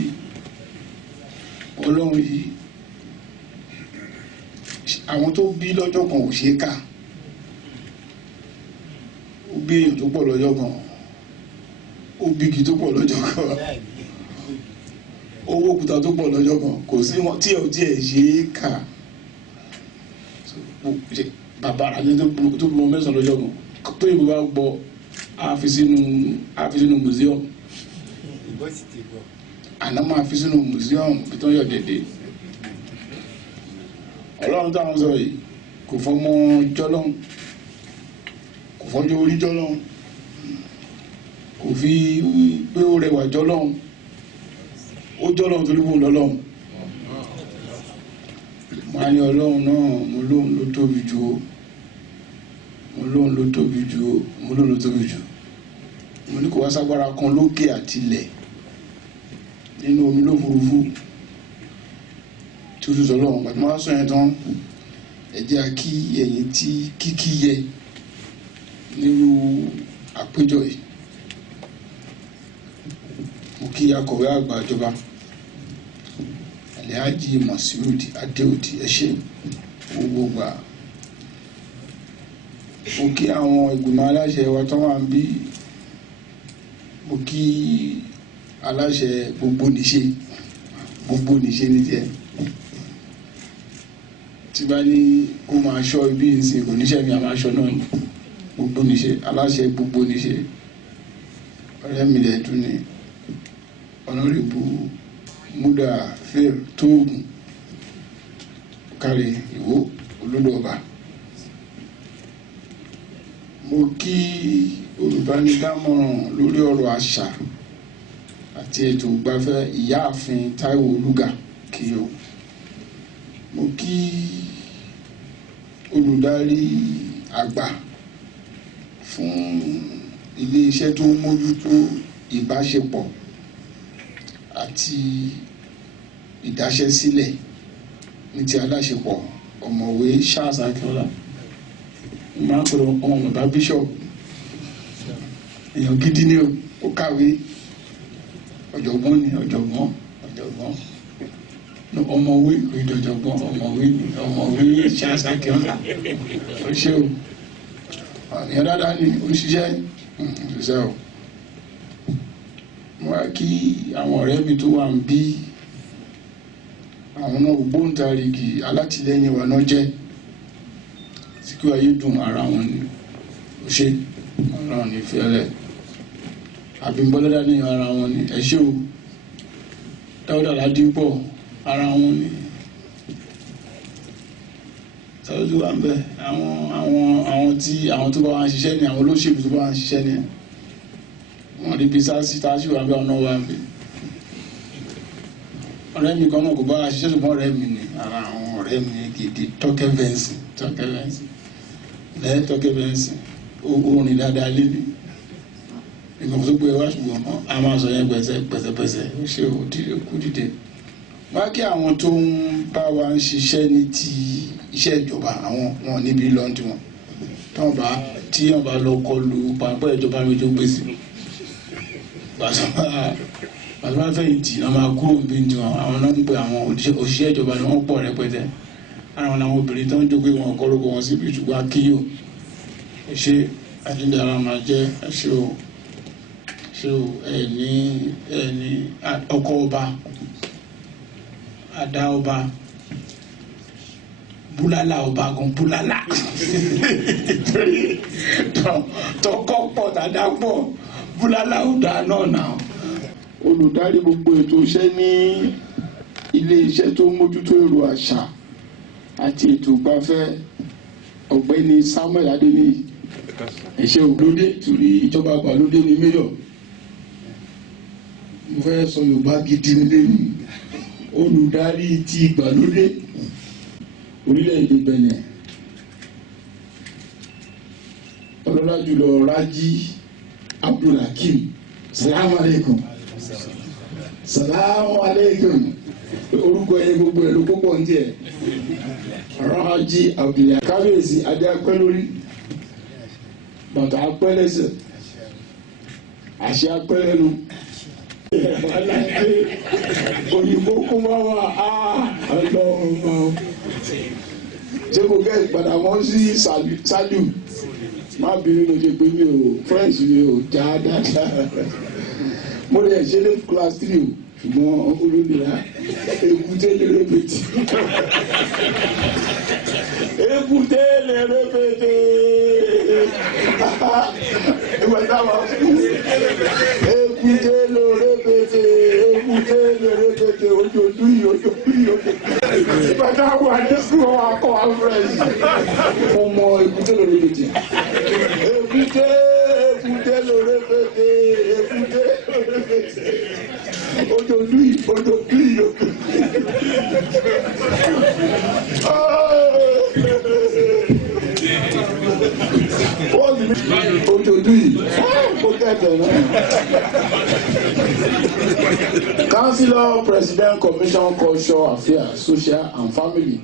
Ọlọ́run yìí. Àwọn tó bí lọ́jọ́ kan ò ṣe é kà. Ó bí èèyàn tó pọ̀ lọ́jọ́ kan, ó bí igi tó pọ̀ lọ́jọ́ kan, owó òkúta tó pọ̀ lọ́jọ́ kan, kò sí wọn tí ò tiẹ̀ ṣe é kà. Bàbá àjẹ́ tó bí ọmọ 9 lọ́jọ́ kan tó yìnbọn bá gbọ́ á fi sínú museum. Àná máa fi sínú museum bí tó ń yọ̀ dédé. Ọlọ́run táwọn sọ yìí kò fọmọ jọlọ́n, kò fọjọ́ orí jọlọ́n, kò fi pé ó rẹwà jọlọ́n, ó jọlọ́n torí kò lọ́lọ́n. Mo á ní Ọlọ́run náà mo lóun ló tóbi jù ó, mo lóun ló tóbi jù ó, mo lóun ló tóbi jù. Mo ní kò wá ságbára kan lókè àtilẹ̀ nínú omi lófurufú tí ó tún sọ lọ́wọ́ pàtó máa sọ yẹn tán. Ẹ jẹ́ kí ẹ̀yin tí kíkí yẹ nínú àpéjọ yìí. Mo kí akọ̀wé àgbà ìjọba Alhaji Mas'ud Adéòdì ẹ ṣé gbogbo gbà. Mo kí àwọn ìgbìmọ̀ aláṣẹ wa tó wà ń bí. Mo kí aláṣẹ gbogbo níṣe ní tiẹ̀. Tí bá ní kó máa ṣọ́ ibi ìsìn kò níṣẹ́ mi a máa ṣọ́ náà ní gbogbo níṣe, aláṣẹ gbogbo níṣe. Ọ̀rẹ́ mi dẹ̀ tún ní ọ̀nàrẹ́bù Múdà Fẹ́r Tóògùn kárí Ìwó Olódò Ọba. Mo kí olùbánidámọ̀ràn lórí ọ̀rọ̀ àṣà àti ètò ìgbafẹ́ ìyáàfin Táíwò Olúga kí o. Mo kí olùdarí àgbà fún ilé iṣẹ́ tó ń mójútó ìbáṣepọ̀ àti ìdáṣẹ́sílẹ̀ ní ti aláṣepọ̀ ọ̀mọ̀wé Charles Akínọlá. Mo máa ń pèrò ọmọ bàbá bishop, èèyàn gidi ni ó kàwé, ọ̀jọ̀gbọ́n ni ọ̀jọ̀gbọ́n ọmọwé ìdọ̀jọ̀gbọ́n ọmọwé Charles Akínọlá. Ó ṣe o èèyàn dáadáa ni ó ṣiṣẹ́ o. Mo wá kí àwọn ọ̀rẹ́ mi tó wà ń bí, àwọn náà ògbóǹtarìgì alátìlẹ́yìn wa náà jẹ́. Síkírù Ayédùn ara wọn ni ó ṣe ọlọ́run ní fẹ́lẹ̀. Abímbọ́lá Dáníyàn ara wọn ni ẹ ṣé o. Dáúdà Ládípọ̀ ara wọn ni. Sọ́dọ̀ wà ń bẹ̀ àwọn tó bá wà ń ṣiṣẹ́ ni àwọn olóṣèlú tó bá wà ń ṣiṣẹ́ ni wọ́n rí bí sáàsì táàsì wà ń bẹ̀ ọ̀nà wà ń bẹ̀. Ọ̀rẹ́ mi kan náà kò bá wà ṣiṣẹ́ ṣùgbọ́n ọ̀rẹ́ mi ni ara àwọn ọ̀rẹ́ mi gidi Tọ́kẹ́ Bẹ́ǹsì lẹ́yìn Tọ́kẹ́ Bẹ́ǹsì orin dáadáa lé ní ìgbà tó pé wá ṣùgbọ́n a máa sọ yẹn pẹ̀sẹ̀pẹ̀sẹ̀ ó ṣe kú dìde. Wá kí àwọn tó ń bá wa ń ṣiṣẹ́ ní ti iṣẹ́ ìjọba àwọn wọn níbi lọ́ndì wọn tí wọ́n bá lọ kọlu pàápàá ìjọba mi tó gbèsè bàbá fẹ̀yìntì náà máa kúrò níbi ní wọn àwọn náà ń pè àwọn òṣìṣẹ́ ìjọba ni wọ́n pọ̀ rẹpẹtẹ àwọn làwọn obìnrin tó ń jókòó wọn kọ́lọ́kọ́ wọn síbi ṣùgbọ́n akíyò ẹ ṣe àjíǹdàrà máa jẹ́ ẹ ṣe o ẹni ọkọ ọba àdá ọba búlálà ọba gan búlálà torí tọkọ pọ̀ dáadáa pọ̀ búlálà ọ̀dà náà nà. Olùdarí gbogbo ètò iṣẹ́ ní ilé iṣẹ́ tó ń mójútó èrò àṣà àti ètò ìgbafẹ́ ọ̀gbẹ́ni Samuel Adeniyi ẹ̀ṣẹ̀ ògbólódé torí ìjọba àgbàlódé ní mayor mo fẹ́ sọ Yorùbá gidi nílé mi olùdarí ti ìgbàlódé orílẹ̀-èdè Benin ọlọ́lá jùlọ Raji Abdulhakeem salamu aleykum salamu aleykum orúkọ yẹn gbogbo ẹ̀ ló púpọ̀ ní tiẹ̀ Raji Abdulhakeem kábíyèsí adé apẹ́ lórí bàtà apẹ́ lẹ́sẹ̀ àṣẹ apẹ́ lẹ́nu òyìnbó kún wá wá ọlọ́run ṣé kò gẹ́ ìpadà wọ́n sí ṣáájú má bínú ló ṣe pé mi ò French mi ò já dáadáa mo lè ṣe ní class 3 o ṣùgbọ́n olómìnira èkúté lè répété èkúté lè répété ìgbà táwọn èkúté lè répété èkúté lè répété ojojú yìí ìgbà táwọn àdéhùn wọn akọ French mo mọ èkúté lè répété èkúté lè répété èkúté lè répété ojojú yìí Councillor President Commission Culture Affairs Social and Family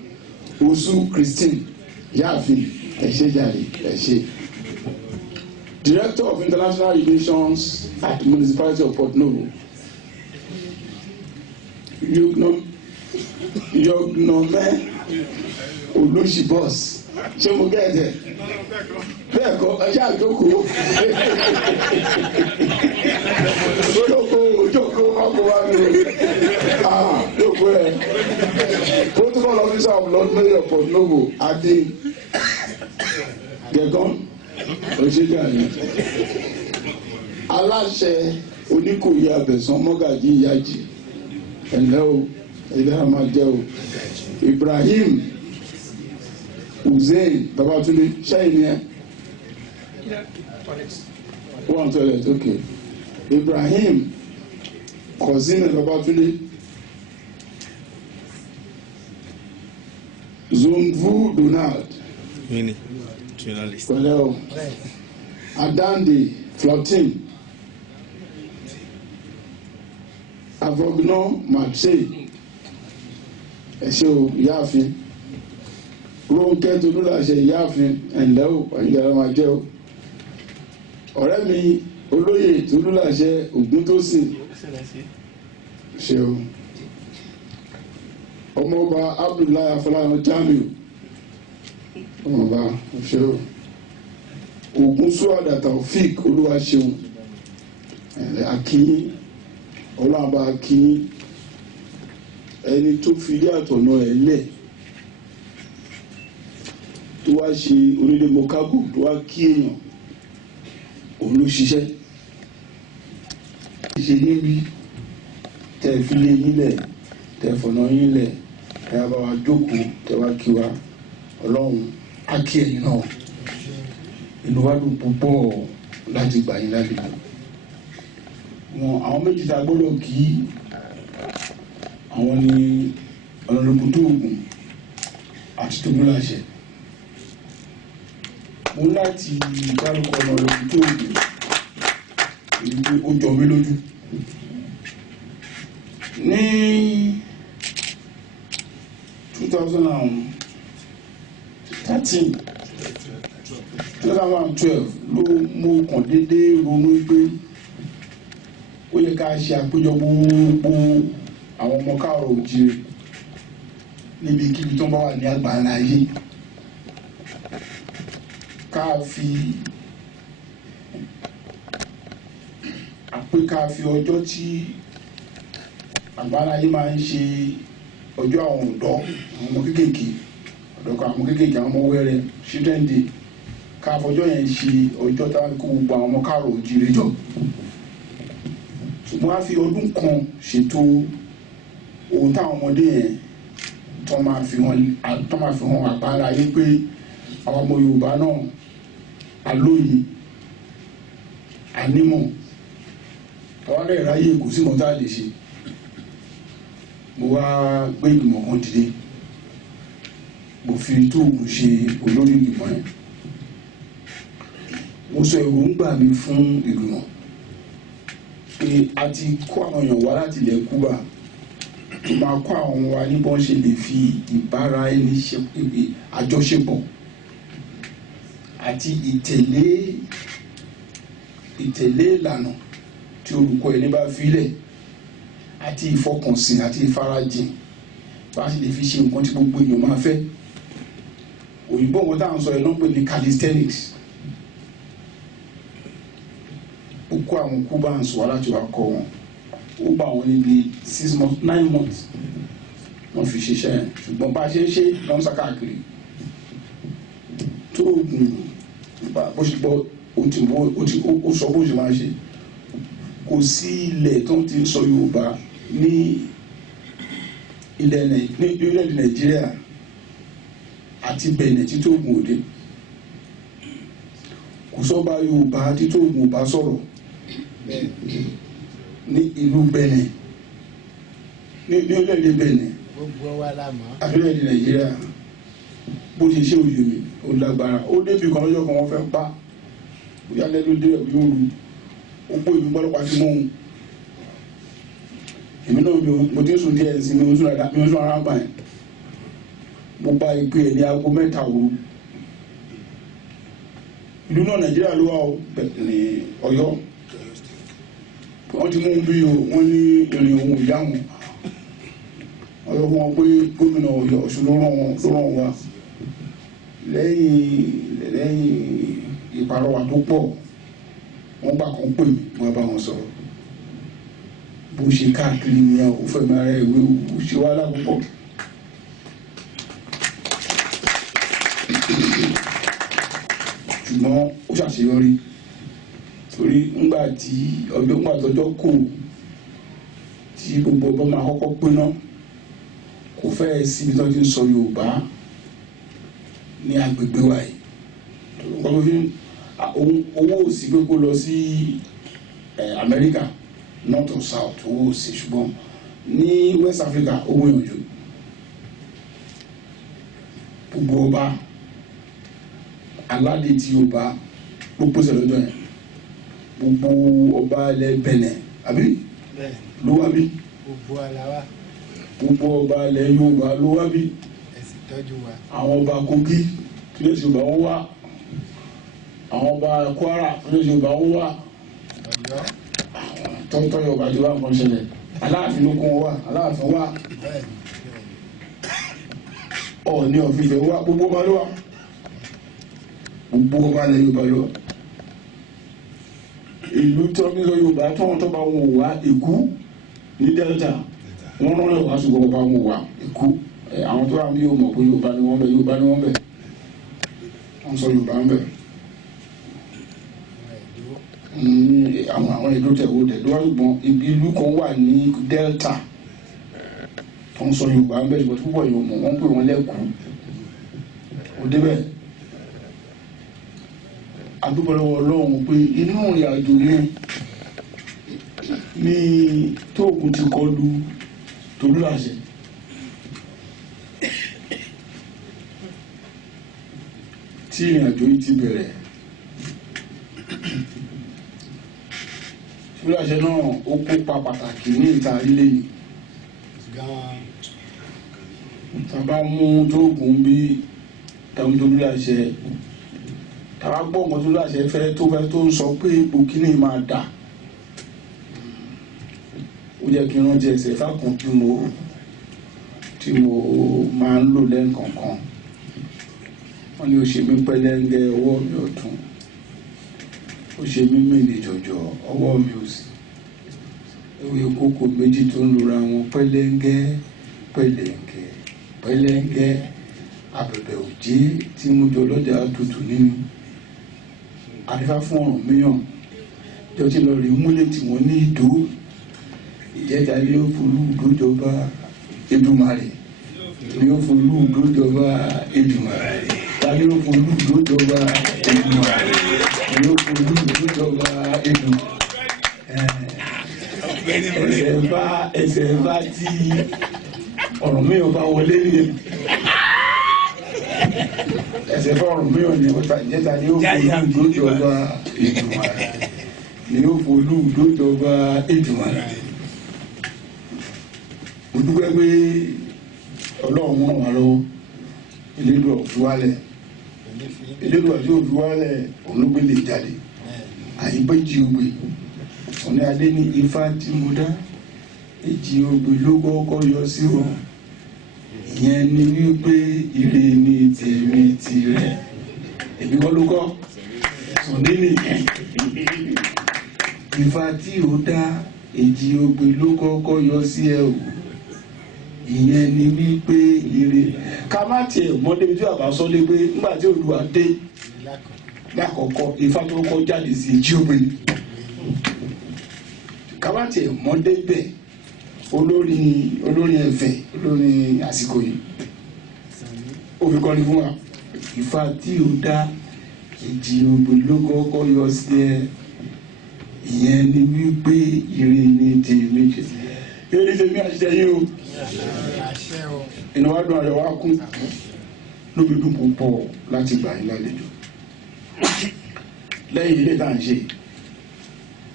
Usu Christine Yafi Ẹ̀ṣẹ̀jàre Director of International Relations at Municipality of Port Novo Yognome Olùsibọ́s ṣé mo gẹ́ ẹ̀jẹ̀ bẹ́ẹ̀ kọ́ ẹ̀ṣẹ́ àjókòó jókòó ọkọ̀ wa ni jókòó ẹ̀ Protocol Officer of Lord Mayor Port Novo Adi Gẹ̀gán Òṣèjàre aláṣẹ Oníkòyí Abẹ̀sán Mọ́gàjí Ìyájì ẹ̀lẹ́ o ẹ̀lẹ́ a máa jẹ́ o Ibrahim Hussein Babatunde ṣẹ́yìn ni ẹ́ one toilet okay Ibrahim Kozime Babatunde Zumvu Donald pẹ̀lẹ́ o Adande Flotin Avognon Marseille ẹ̀ṣẹ́ o Ìyáàfin Rónkẹ́ Tolúlàṣẹ Ìyáàfin ẹ̀ǹlẹ́ o ẹ̀ǹlẹ́ máa jẹ́ o ọ̀rẹ́ mi olóyè Tolúlàṣẹ Ògúntósìn ṣe o ọmọọba Abdullahi Afọláyan Jamiu ọmọọba ṣe o Ògúnṣúàdà Taofik Olúwaṣeun ẹ̀ǹlẹ́ akínyín ọlọ́àbá akínyín ẹni tó fi ilé àtọ̀nà ẹ̀ lẹ̀ tó wá ṣe onídémọkágò tó wá kí èèyàn òun ló ṣiṣẹ́ ṣe níbi tẹ́ fi lé yín lẹ̀ tẹ́ fọ̀nà yín lẹ̀ ẹ bá wa jókòó tẹ́ wá kí wa ọlọ́run á kí ẹ̀yin náà inú wa dùn púpọ̀ láti gbà yín lálejò wọn àwọn méjì tá a gbọ́dọ̀ kí àwọn ní ọ̀nàdọ́gbò tó ògùn àti Tolúlàṣẹ mo láti dárúkọ ọ̀nàdọ́gbò tó ògùn èyí pé ó jọ mí lójú ní 2012 ló mú kàn déédéé ronú pé ó yẹ ká ṣe àpéjọ gbogbo àwọn ọmọ káàrọ̀ òjìrè níbikíbi tó ń bá wà ní àgbáńlá ayé, ká fi ọjọ́ tí àgbáńlá ayé máa ń ṣe ọjọ́ àwọn ọ̀dọ́, àwọn ọmọ kéékèèké, àwọn ọmọ kéékèèké, àwọn ọmọ wẹ́rẹ́, children day, ká fọjọ́ yẹn ṣe ọjọ́ táwọn kó gbogbo àwọn ọmọ káàrọ̀ òjìrè jọ. Ṣùgbọ́n a fi ọdún kan ṣètò ohun táwọn ọmọdé yẹn tó máa fi hàn àgbáńlá ayé pé àwọn ọmọ Yorùbá náà alóye, anímọ̀, àwọn ará ìráyè kò sí mọ́tà lè ṣe. Mo wá gbé ìgbìmọ̀ kan dìde, mo fi Tóògùn ṣe olórí ìgbìmọ̀ yẹn. Mo sọ èròǹgbà mi fún ìgbìmọ̀ pé a ti kó àwọn èèyàn wá láti ilẹ̀ Kúbà tó máa kó àwọn wa ní bọ́n ṣe lè fi ìbára ẹni ṣe àjọṣepọ̀ àti ìtẹ̀lé ìlànà tí olùkọ́ ẹni bá filẹ̀ àti ìfọkànsìn àti ìfarajìn bá ṣe lè fi ṣe nǹkan tí gbogbo èèyàn máa fẹ́. Òyìnbó wọn táwọn sọ ẹ̀ ló ń pè ní calisthenics. Ó kó àwọn Cubans wá láti wá kọ́ wọn, ó bá wọn níbi 9 months wọ́n fi ṣiṣẹ́ yẹn. Ṣùgbọ́n bá a ṣe ń ṣe lọ́nṣà káàkiri Tóògùn bó ṣe gbọ́ ó sọ bó ṣe máa ṣe. Kò sí ilẹ̀ tó ti ń sọ Yorùbá ní orílẹ̀-èdè Nàìjíríà àti Benin tí Tóògùn òde. Kò sọ́ba Yorùbá tí Tóògùn ò bá sọ̀rọ̀ ní ìlú Benin, ní orílẹ̀-èdè Benin àti orílẹ̀-èdè Nàìjíríà. Bó ṣe ṣe òye mi ó lágbára. Ó débi kan lọ́jọ́ kan wọ́n fẹ́ pa bóyá lẹ́nu dé ẹ̀bí òru, ó gbó ìlú gbọ́dọ̀pá sí mọ́hún. Èmi náà mo ti sùn díẹ̀ sí mi ó sún ara pa ẹ̀. Mo bá ìpè ẹ̀ ní aago 3 òru. Ìlú náà Nàìjíríà ló wà ó ní Ọ̀yọ́. Wọ́n ti mú un bí o, wọ́n ní ìrìn òun ìyá wọn. Ọ̀yọ́ fún wọn pé gómìnà Ọ̀yọ́ Ọ̀ṣun ló ràn wá. Lẹ́yìn ìpàrọwà tó pọ̀, wọ́n gbà kan pè mí, wọ́n bá wọn sọ̀rọ̀. Bó ṣe káàkiri ni ó fẹ́ máa rẹ ìwé ṣe wá lápapọ̀. Ṣùgbọ́n ó ṣàṣeyọrí torí ńgbà tọ́jọ́ kò tí gbogbo ọba máa kọ́kọ́ pé náà kò fẹ́ síbi tó ti ń sọ Yorùbá ní agbègbè wa yìí. Owó òsì pé kó lọ sí Amẹ́ríkà north or south, owó òsì, ṣùgbọ́n ní West Africa owó ìyànjú. Gbogbo ọba aládé tí Yorùbá ló pèsè lọ́jọ́ yẹn. Gbogbo ọba ilẹ̀ Benin àbí ló wá bí. Gbogbo ọba ilẹ̀ Yorùbá ló wá bí. Àwọn ọba Kogi tí lè ṣe Yorùbá wọn wá. Àwọn ọba Kwara tí lè ṣe Yorùbá wọn wá. Tọ́tọ́ Yorùbá ti wá nǹkan ṣẹlẹ̀. Aláàfin ló kún wá, Aláàfin wá. Ọọ̀ni ọ̀fìfẹ́ wá, gbogbo ọba ló wá. Gbogbo ọba ilẹ̀ Yorùbá ló wá. Ìlú tí wọ́n fi sọ Yorùbá tí wọ́n tó bá wọn wá Èkó ní Delta, wọ́n rán lọ́wọ́ aṣọ ọba wọn wá Èkó. Àwọn tó wà ní yóò mọ̀ pé Yorùbá ni wọ́n bẹ̀, Yorùbá ni wọ́n bẹ̀. Wọ́n sọ Yorùbá ń bẹ̀. Àwọn ìlú tẹ̀wọ́ tẹ̀dọ́ ṣùgbọ́n ìlú kan wà ní Delta tó ń sọ Yorùbá ń bẹ̀, ṣùgbọ́n púpọ̀ yóò mọ̀ wọ́n pè wọ́n lẹ́kùú. Ó débẹ̀. Adúpọ̀lọ́wọ́ Ọlọ́run pé inú ìrìn àjò yẹn ní Tóògùn ti kọlu Tolúlàṣẹ. Tí ìrìn àjò yìí ti bẹ̀rẹ̀, Tolúlàṣẹ náà ó kópa pàtàkì ní ìta ilé yìí. Tàbá mú Tóògùn bí Tolúlàṣẹ, tàbá gbọ́ ọmọ Tolúlàṣẹ tó ń sọ pé ipò kíní máa dà. jẹ́ kí n rántí ẹsẹ̀ fákun tí mo máa ń lò lẹ́ẹ̀kọ̀ọ̀kan. Wọ́n ní ó ṣe mí pẹ́lẹ́ńgẹ́ ọwọ́ mi ọ̀tún, ó ṣe mí mìíní jọ̀jọ̀ ọwọ́ mi òsì. Ewé kókó méjì tó ń lura wọn pẹ́lẹ́ńgẹ́ pẹ́lẹ́ńgẹ́ pẹ́lẹ́ńgẹ́. Abẹ̀bẹ̀ òjé tí mo jọ lọ́jà tutù nínú. Àrífá fún Ọ̀rúnmìyàn jọ tí lọ rí múlẹ̀ tí wọ́n ní Ìdó. Ìjẹta ni ó folú Ìdó jọba Èdùmàrè, ni ó folú Ìdó jọba Èdùmàrè, ta ni ó folú Ìdó jọba Èdùmàrè, ni ó folú Ìdó jọba Èdùmàrè. Ẹsẹ̀ bá tí Ọ̀rúnmìyàn bá wọlé nìyẹn. Ẹsẹ̀ fún Ọ̀rúnmìyàn ni jẹta ni ó folú Ìdó jọba Èdùmàrè, ni ó folú Ìdó jọba Èdùmàrè. Mo dúpẹ́ pé Ọlọ́run ràn wá lọ́wọ́, Elédùà ò fi wálẹ̀, Elédùà tí ò fi wálẹ̀ òun ló gbé lè jáde. Àyíbẹ́jì ògbè òní adé ní Ifá tí mo dá, èjì ògbè ló kọ́kọ́ yọ sí wọn. Ìyẹn ni wípé ire ni tèmi tirẹ̀, èmi kọ́ ló kọ́ Sùndé nìyẹn. Ifá tí ó dá, èjì ògbè ló kọ́kọ́ yọ sí ẹ o. Ìyẹn ni wípé ire ká má tiẹ̀ mọ́dé bí àbá sọ́lé pé nígbà tí Olúwa dé lákọ̀ọ́kọ́ Ifá tó kọ́ jáde sí èjì ògbè. Ká má tiẹ̀ mọ́dé bẹ́ẹ̀ olórin ẹ̀fẹ̀ olórin àsìkò yìí ó fi kọ́ni fún wa. Ifá tí ó dá, èjì ògbè ló kọ́kọ́ yọ sí ẹ. Ìyẹn ni wípé ire ni tèmi jẹ. Ire tèmi àṣẹ yìí o. Inú wa dùn ayọ̀ wa kún lóbi dùn púpọ̀ láti gbà yín lálejò. Lẹ́yìn ilé tá à ń ṣe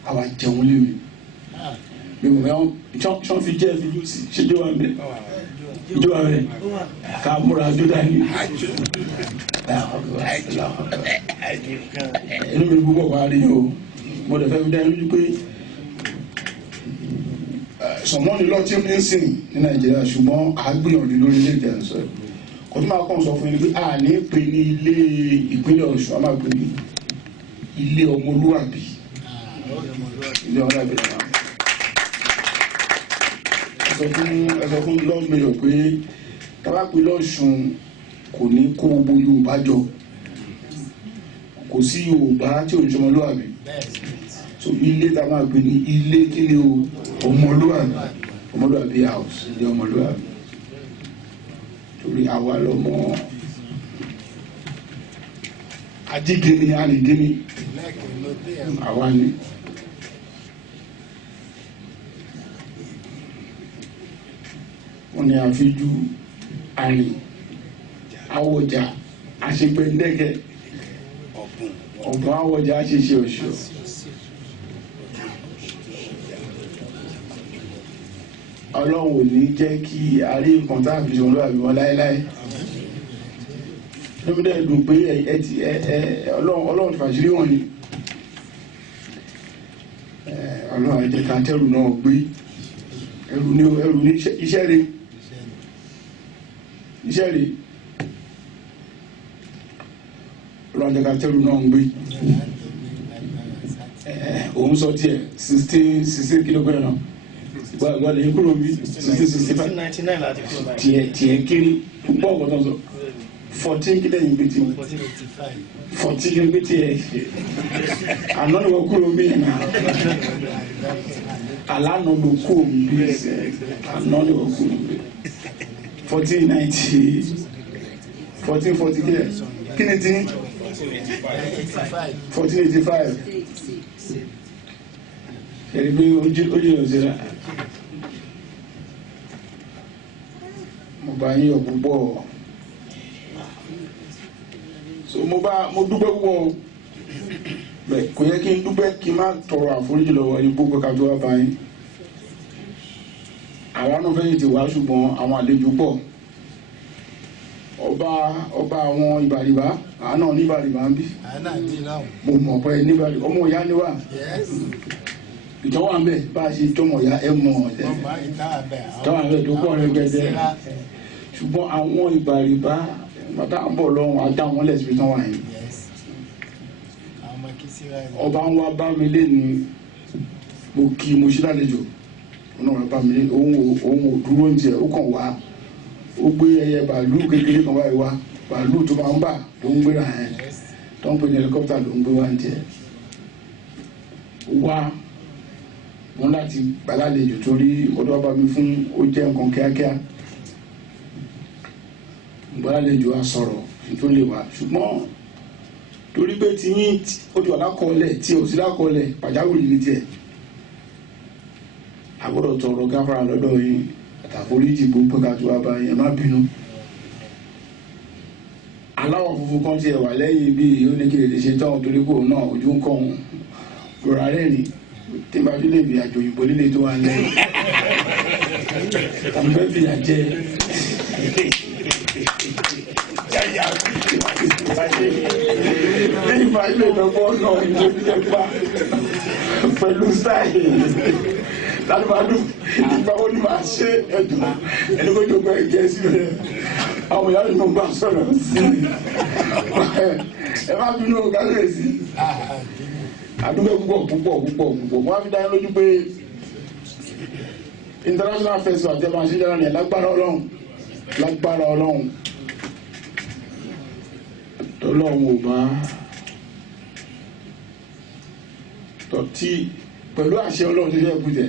àwa jẹun léwu. Sọ́n fi jẹ́ fi jùsì ṣe jọ wa bẹ̀. Jọ wa bẹ̀ ká múra jọ dání. Inú mi púpọ̀ wá rí o. Mo dẹ̀ fẹ́ fi dá lójú pé sọ̀mọ́ ni lọ́tí ń sìn ní Nàìjíríà ṣùgbọ́n a gbìyànjú lórí ilé ìjà sọ ẹ̀. Kò tó máa kàn sọ fún yín pé a ní pè ní ilé ìpínlẹ̀ Ọ̀ṣun, a máa pè ní ilé ọmọlúwàbí. Ilé ọmọlúwàbí náà. Ẹ sọ fún Lord Mayor pé tábà pé lọ́ṣun kò ní kó gbogbo Yorùbá jọ, kò sí Yorùbá tí ò ní ṣọmọlúwàbí. So ilé tá a máa pè ní ilé kíni o ọmọlúwàbí house, ilé ọmọlúwàbí. Torí àwa lọmọ ajígini àrígini àwa ni. Wọ́n ní àfijú àrìn àwọ̀jà àṣegbẹ̀ndẹ́gẹ̀ ọ̀gbọ́n àwọ̀jà àṣeṣe ọ̀ṣọ́. Ọlọ́run ò ní jẹ́ kí a rí nǹkan tá a fi ṣòro àbí wọn láéláé. Lóbi dẹ́ dùn pé Ọlọ́run ti fàṣírí wọn ni. Ọlọ́run á jẹ́ ká tẹ́rù náà gbé ẹrù ní iṣẹ́ rẹ̀. Ọlọ́run á jẹ́ ká tẹ́rù náà gbé. Òun sọ tiẹ̀ 16 kìlógírámù náà. Wà lè kúrò bí 1665 tiẹ̀ kiri púpọ̀ ọ̀gọ́tọ̀ sọ 14 kílẹ̀ yìí bí ti 14 kílẹ̀ bí ti ẹ̀ àná ni wọ́n kúrò bí ẹ̀nà àlànà ló kú bí àná ni wọ́n kúrò bí 1490 1440 kílẹ̀ kí ni ti 1485 ẹ̀rí bí ojú ìrọ̀sẹ̀ rẹ̀. Mo bá yín yọ̀ púpọ̀. So mo dúpẹ́ púpọ̀ bẹ́ẹ̀ kò yẹ kí n dúpẹ́ kí n má tọrọ àforíjì lọ́wọ́ ẹni púpọ̀ ká tó wá bá yín. Àwa náà fẹ́yìn ti wá ṣùgbọ́n àwọn àlejò pọ̀. Ọba àwọn Ìbàrìbá àá náà ní Ìbàrìbá ń bí. Mo mọ̀ pé ní Ìbàrìbá ọmọ ìyá ni wà. ìtọ́wọ́ àmì bá a ṣe jọmọ̀ ya ẹ mọ̀ ẹ̀ tọ́wọ́ àmì tó pọ̀ rẹ̀ gẹ́gẹ́ ṣùgbọ́n àwọn ìbàrìbá bàtà ń bọ̀ lọ́wọ́ ajá wọn lẹ́sìn tán wà yìí ọba ń wá bá mi lé ní mo kí mo ṣe lálejò ọ̀nà wà bá mi lé òun ò dúró ń tiẹ̀ ó kàn wá ó gbé ẹyẹ bàálù kékeré kan wáyé wá bàálù tó máa ń bà ló ń gbéra yẹn tó ń pè ní helicopter ló ń gbé wá ń tiẹ̀ wá wọn láti gbàlálejò torí ọdún bá mi fún ó jẹ́ nǹkan kíákíá gbàlálejò á sọ̀rọ̀ tó lè wá ṣùgbọ́n torí pé tí yín ó ti wà lákọọ́lẹ̀ tí ò sí lákọọ́lẹ̀ pàjáwìrì ní tiẹ̀ àgbọ̀dọ̀ tọrọ gáfárà lọ́dọ̀ yín àtàforíjì gbogbo ká tó wá bá yín ẹ má bínú aláwọ̀ funfun kan tiẹ̀ wà lẹ́yìn bí ó ní kí lè ṣe tán torí kò náà ojú ń kọ́ òun rọra rẹ́rìn tí bá fi lè fi àjò òyìnbó líle tó wà lẹ́yìn tàbí fẹ́ fi àjẹ nígbà ilé ìdọ́gbọ́ náà ìlú ìjẹba pẹ̀lú sáì lálùbádùn ìgbà wo ni màá ṣe ẹ̀dùn ẹni kó jọ pé ẹ̀jẹ̀ sí rẹ̀ àwọn ìyá mi gbà sọ̀rọ̀ sí ẹ má bínú ọ̀gá rẹ̀ sí àdúgbò púpọ̀ wọ́n á fi dáyé lójú pé international festival jẹ́ máa ṣe dára ní lágbára ọlọ́run tọ́lọ́run ò bá tọ́tí pẹ̀lú àṣẹ ọlọ́run tó yẹ kújẹ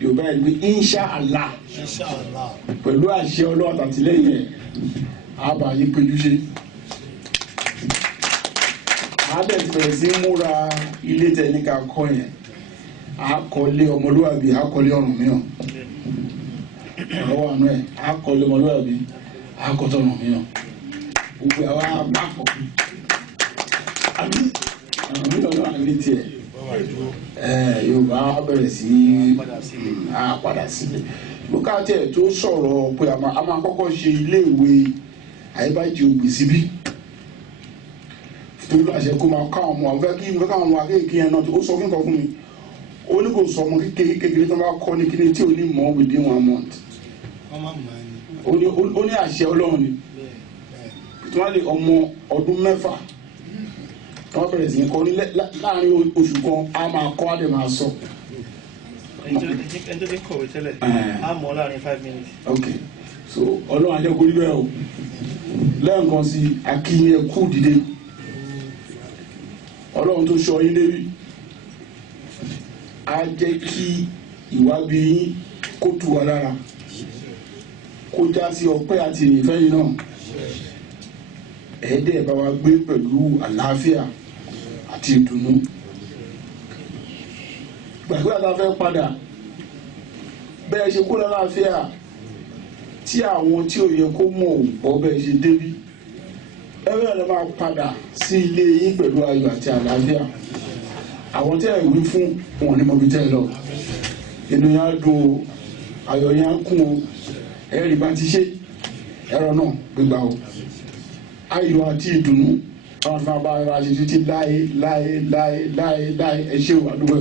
yorùbá yìí pé insha Allah pẹ̀lú àṣẹ ọlọ́run àtàtìlẹ́yìn ẹ̀ àbáyé péjú ṣe àádẹ́fẹ̀ẹ́ sí múra ilé tẹ̀níkà kọ́ yẹn àkọlé ọmọlúwàbí àkọlé ọ̀rùn mìíràn ọ̀rọ̀ wà náà àkọlé ọmọlúwàbí àkọtọ̀ ọ̀rùn mìíràn gbogbo àwa àpapọ̀ àbí ọ̀rùn mìíràn náà ní tiẹ̀ yorùbá bẹ̀rẹ̀ sí àpadà sílẹ̀ lókà tiẹ̀ tó sọ̀rọ̀ pé a máa kọ́kọ́ ṣe iléèwé àyíbájì ògbè síbí torí àṣẹ kó máa ká ọmọ àwọn fẹ́ kí káwọn ọmọ akéèké yẹn náà ó sọ fún nǹkan fún mi ó ní kò sọ ọmọ kékeré tó bá kọ́ ní kíni tí ò ní mọ̀ within 1 month ó ní àṣẹ ọlọ́run ni tí wọ́n lè ọmọ ọdún 6 tí wọ́n bẹ̀rẹ̀ sí ní kọ́ ní láàrin oṣù kan á máa kọ́ á dẹ̀ máa sọ. ẹni tó ti kọ̀wé tẹ́lẹ̀ á mọ̀ láàrin 5 minutes. ok so ọlọ́run ajẹ́ kó rí bẹ́ẹ̀ o lẹ́ẹ̀kan sí akínyẹ kú dìde ọlọ́run tó sọ yín lérí á jẹ́ kí ìwábi yín kó tù wá lára kó já sí ọpẹ́ àti ìfẹ́yìn náà ẹ̀ẹ́dẹ̀ bá wa gbé pẹ̀lú àlàáfíà àti ìdùnnú gbàgbé àtàfẹ́ padà bẹ́ẹ̀ ṣe kó lálàáfíà tí àwọn tí ò yẹ kó mọ̀ ọ́ bẹ́ẹ̀ ṣe débí ẹgbẹ́ rẹ̀ máa padà sí ilé yín pẹ̀lú ayọ̀ àti àlàáfíà àwọn tẹ́ ẹ̀ wí fún wọn ní mọ̀bí tẹ́ ẹ lọ inú yẹn á dùn o ayọ̀ yẹn á kún o ẹ̀rì bá ti ṣe ẹ̀rọ náà gbégbá o ayọ̀ àti ìdùnnú àwọn afẹ́ bá ara ṣe títí láé ẹ ṣé o àdúgbò.